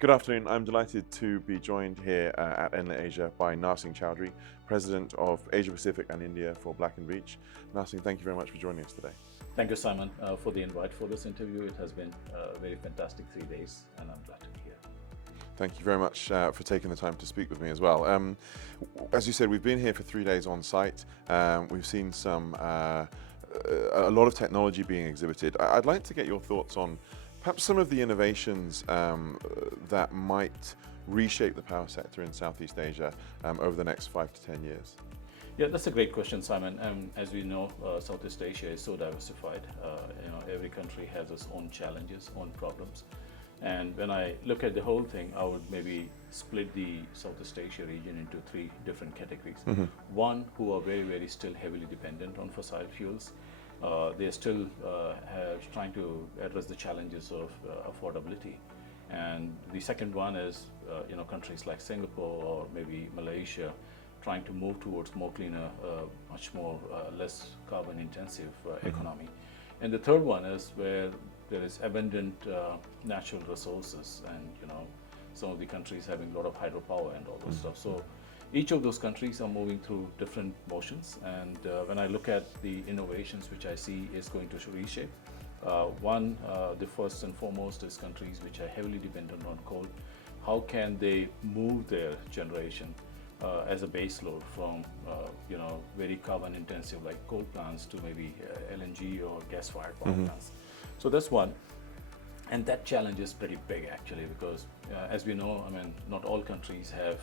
Good afternoon. I'm delighted to be joined here at Enlit Asia by Narsingh Chaudhary, President of Asia Pacific and India for Black & Veatch. Narsingh, thank you very much for joining us today. Thank you, Simon, for the invite for this interview. It has been a very fantastic 3 days, and I'm glad to be here. Thank you very much for taking the time to speak with me as well. As you said, we've been here for 3 days on site. We've seen a lot of technology being exhibited. I'd like to get your thoughts on perhaps some of the innovations that might reshape the power sector in Southeast Asia over the next 5 to 10 years. Yeah, that's a great question, Simon. As we know, Southeast Asia is so diversified. Every country has its own challenges, own problems. And when I look at the whole thing, I would maybe split the Southeast Asia region into 3 different categories. One, who are very, very still heavily dependent on fossil fuels. They're still trying to address the challenges of affordability. And the second one is, countries like Singapore or maybe Malaysia trying to move towards more cleaner, much more less carbon intensive economy. And the third one is where there is abundant natural resources and, some of the countries having a lot of hydropower and all those stuff. So each of those countries are moving through different motions. And when I look at the innovations which I see is going to reshape, one, the first and foremost is countries which are heavily dependent on coal. How can they move their generation as a base load from very carbon intensive like coal plants to maybe LNG or gas fired power plants. So that's one. And that challenge is pretty big actually, because as we know, not all countries have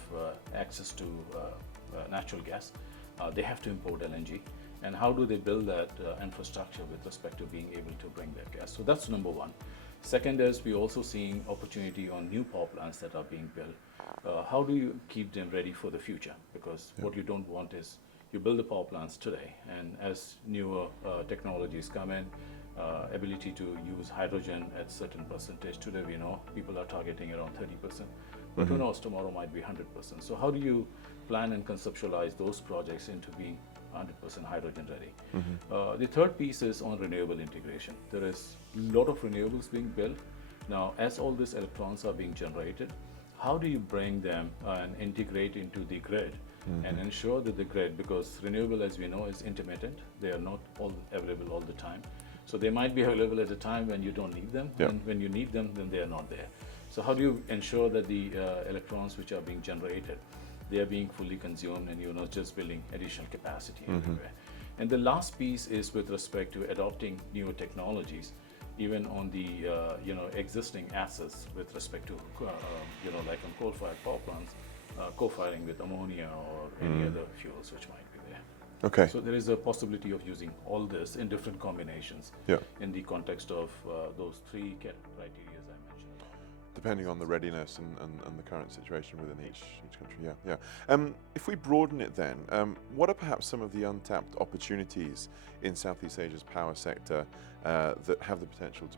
access to natural gas. They have to import LNG. And how do they build that infrastructure with respect to being able to bring that gas? So that's number one. Second is we're also seeing opportunity on new power plants that are being built. How do you keep them ready for the future? Because what you don't want is you build the power plants today, and as newer technologies come in, ability to use hydrogen at certain percentage. Today we know people are targeting around 30%, but who knows, tomorrow might be 100%. So how do you plan and conceptualize those projects into being 100% hydrogen ready? The third piece is on renewable integration. There is a lot of renewables being built. Now, as all these electrons are being generated, how do you bring them and integrate into the grid and ensure that the grid, because renewable, as we know, is intermittent. They are not all available all the time. So they might be available at a time when you don't need them, and when you need them, then they are not there. So how do you ensure that the electrons which are being generated, they are being fully consumed and you're not just building additional capacity everywhere? And the last piece is with respect to adopting newer technologies, even on the existing assets with respect to like on coal-fired power plants, co-firing with ammonia or any other fuels which might be there. Okay. So there is a possibility of using all this in different combinations in the context of those 3 criteria I mentioned. Depending on the readiness and the current situation within each country, If we broaden it then, what are perhaps some of the untapped opportunities in Southeast Asia's power sector that have the potential to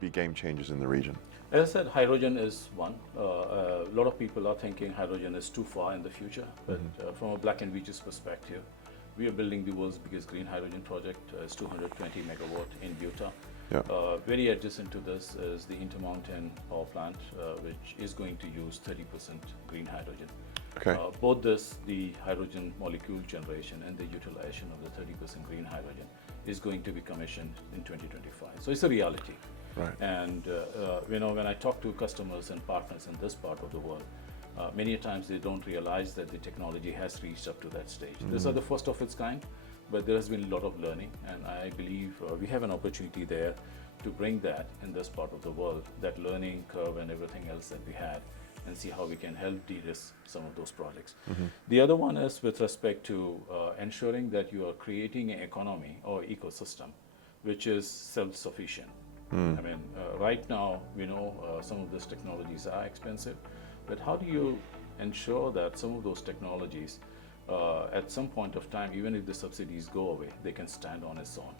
be game changers in the region? As I said, hydrogen is one. A lot of people are thinking hydrogen is too far in the future, but from a Black & Veatch's perspective, we are building the world's biggest green hydrogen project. It's 220 megawatt in Utah. Very adjacent to this is the Intermountain power plant, which is going to use 30% green hydrogen. Both this, the hydrogen molecule generation and the utilization of the 30% green hydrogen is going to be commissioned in 2025. So it's a reality. And when I talk to customers and partners in this part of the world, many times they don't realize that the technology has reached up to that stage. These are the first of its kind, but there has been a lot of learning, and I believe we have an opportunity there to bring that in this part of the world, that learning curve and everything else that we had, and see how we can help de-risk some of those projects. The other one is with respect to ensuring that you are creating an economy or ecosystem which is self-sufficient. Right now we know some of these technologies are expensive, but how do you ensure that some of those technologies at some point of time, even if the subsidies go away, they can stand on its own?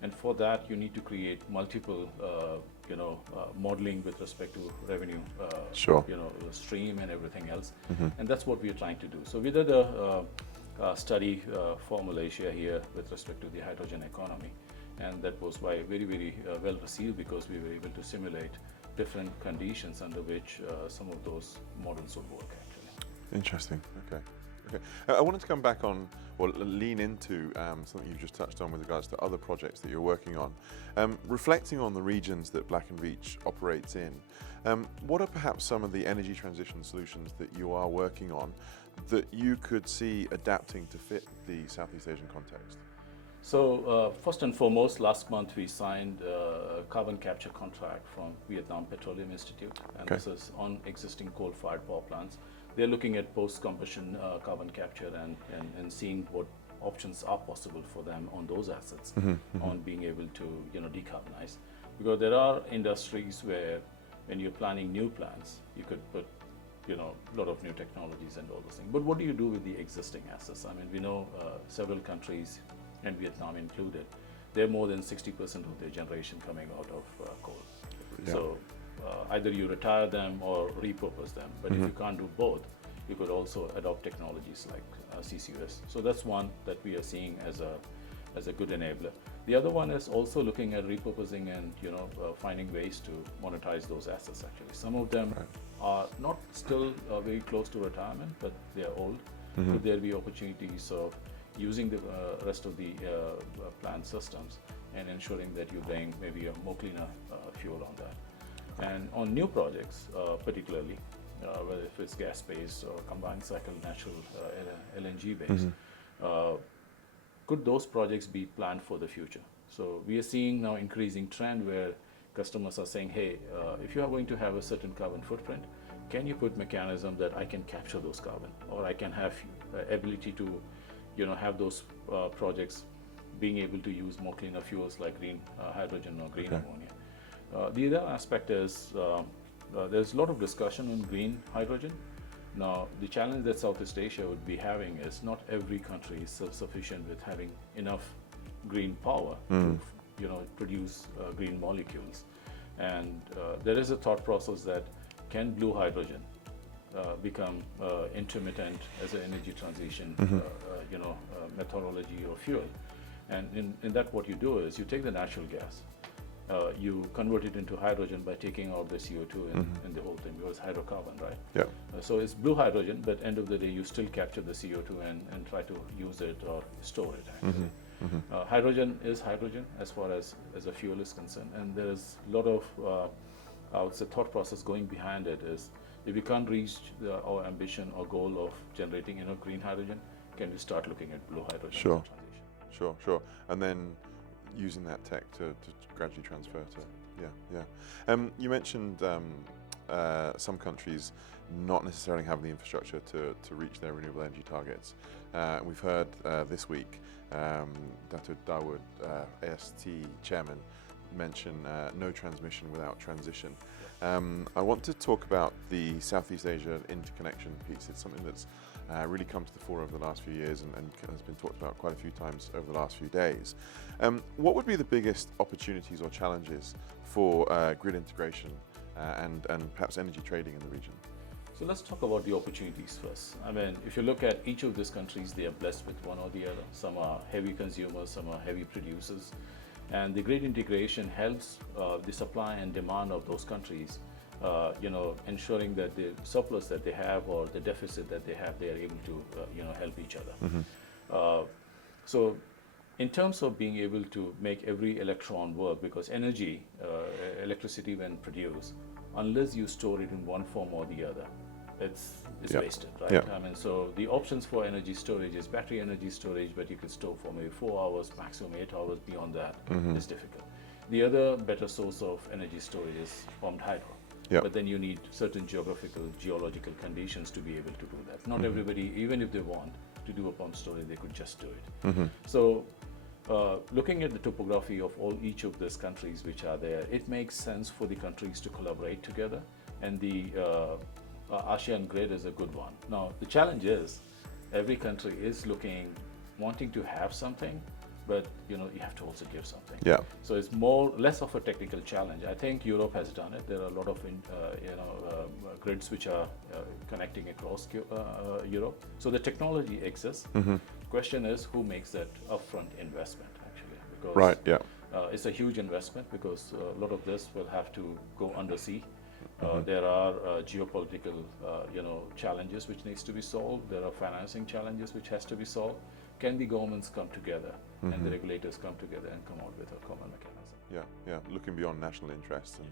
And for that, you need to create multiple, modeling with respect to revenue, stream and everything else. And that's what we are trying to do. So we did a study for Malaysia here with respect to the hydrogen economy. And that was very, very well received, because we were able to simulate different conditions under which some of those models would work actually. Interesting. Okay. Okay. I wanted to come back on, or lean into something you've just touched on with regards to other projects that you're working on. Reflecting on the regions that Black & Veatch operates in, what are perhaps some of the energy transition solutions that you are working on that you could see adapting to fit the Southeast Asian context? So first and foremost, last month we signed a carbon capture contract from Vietnam Petroleum Institute, and this is on existing coal-fired power plants. They're looking at post-combustion carbon capture and seeing what options are possible for them on those assets, on being able to decarbonize. Because there are industries where when you're planning new plants, you could put a lot of new technologies and all those things. But what do you do with the existing assets? I mean, we know several countries, and Vietnam included, they're more than 60% of their generation coming out of coal. Yeah. So either you retire them or repurpose them. But if you can't do both, you could also adopt technologies like CCUS. So that's one that we are seeing as a good enabler. The other one is also looking at repurposing and finding ways to monetize those assets. Actually, some of them are not still very close to retirement, but they are old. Could there be opportunities of using the rest of the plant systems and ensuring that you bring maybe a more cleaner fuel on that? And on new projects, particularly, whether if it's gas-based or combined cycle natural LNG-based, could those projects be planned for the future? So we are seeing now increasing trend where customers are saying, hey, if you are going to have a certain carbon footprint, can you put mechanism that I can capture those carbon, or I can have ability to have those projects being able to use more cleaner fuels like green hydrogen or green ammonia. The other aspect is there's a lot of discussion on green hydrogen. Now, the challenge that Southeast Asia would be having is not every country is self-sufficient with having enough green power to produce green molecules. And there is a thought process that can blue hydrogen become intermittent as an energy transition methodology or fuel. And in that, what you do is you take the natural gas, you convert it into hydrogen by taking out the CO2 in the whole thing, because hydrocarbon, right? Yeah. So it's blue hydrogen, but end of the day, you still capture the CO2 and try to use it or store it, actually. Hydrogen is hydrogen as far as a fuel is concerned, and there is a lot of, I would say, thought process going behind it is, if we can't reach our ambition or goal of generating green hydrogen, can we start looking at blue hydrogen as a transition? Sure. And then using that tech to gradually transfer to, you mentioned some countries not necessarily having the infrastructure to reach their renewable energy targets. We've heard this week Dr. Dawood, AST chairman, mention no transmission without transition. I want to talk about the Southeast Asia interconnection piece. It's something that's really come to the fore over the last few years and has been talked about quite a few times over the last few days. What would be the biggest opportunities or challenges for grid integration and perhaps energy trading in the region? So let's talk about the opportunities first. I mean, if you look at each of these countries, they are blessed with one or the other. Some are heavy consumers, some are heavy producers. And the grid integration helps the supply and demand of those countries, ensuring that the surplus that they have or the deficit that they have, they are able to, help each other. So in terms of being able to make every electron work, because energy, electricity when produced, unless you store it in one form or the other, it's wasted, right? Yeah. I mean, so the options for energy storage is battery energy storage, but you can store for maybe 4 hours, maximum 8 hours. Beyond that is difficult. The other better source of energy storage is pumped hydro. Yeah. But then you need certain geological conditions to be able to do that. Not everybody, even if they want to do a pump storage, they could just do it. So looking at the topography of each of these countries which are there, it makes sense for the countries to collaborate together, and the ASEAN grid is a good one. Now, the challenge is every country is wanting to have something, but you have to also give something. Yeah. So it's less of a technical challenge. I think Europe has done it. There are a lot of grids which are connecting across Europe. So the technology exists. Question is who makes that upfront investment, actually, because right. Yeah. It's a huge investment because a lot of this will have to go undersea. There are geopolitical, challenges which needs to be solved. There are financing challenges which has to be solved. Can the governments come together and the regulators come together and come out with a common mechanism? Yeah, looking beyond national interests and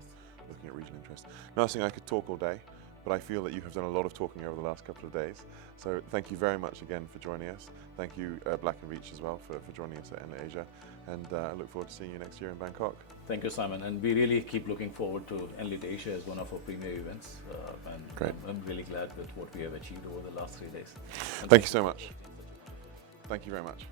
looking at regional interests. Narsingh, I could talk all day, but I feel that you have done a lot of talking over the last couple of days. So thank you very much again for joining us. Thank you, Black & Veatch, as well, for joining us at Enlit Asia. And I look forward to seeing you next year in Bangkok. Thank you, Simon. And we really keep looking forward to Enlit Asia as one of our premier events. And Great. I'm really glad with what we have achieved over the last 3 days. And Thank you so much. Thank you very much.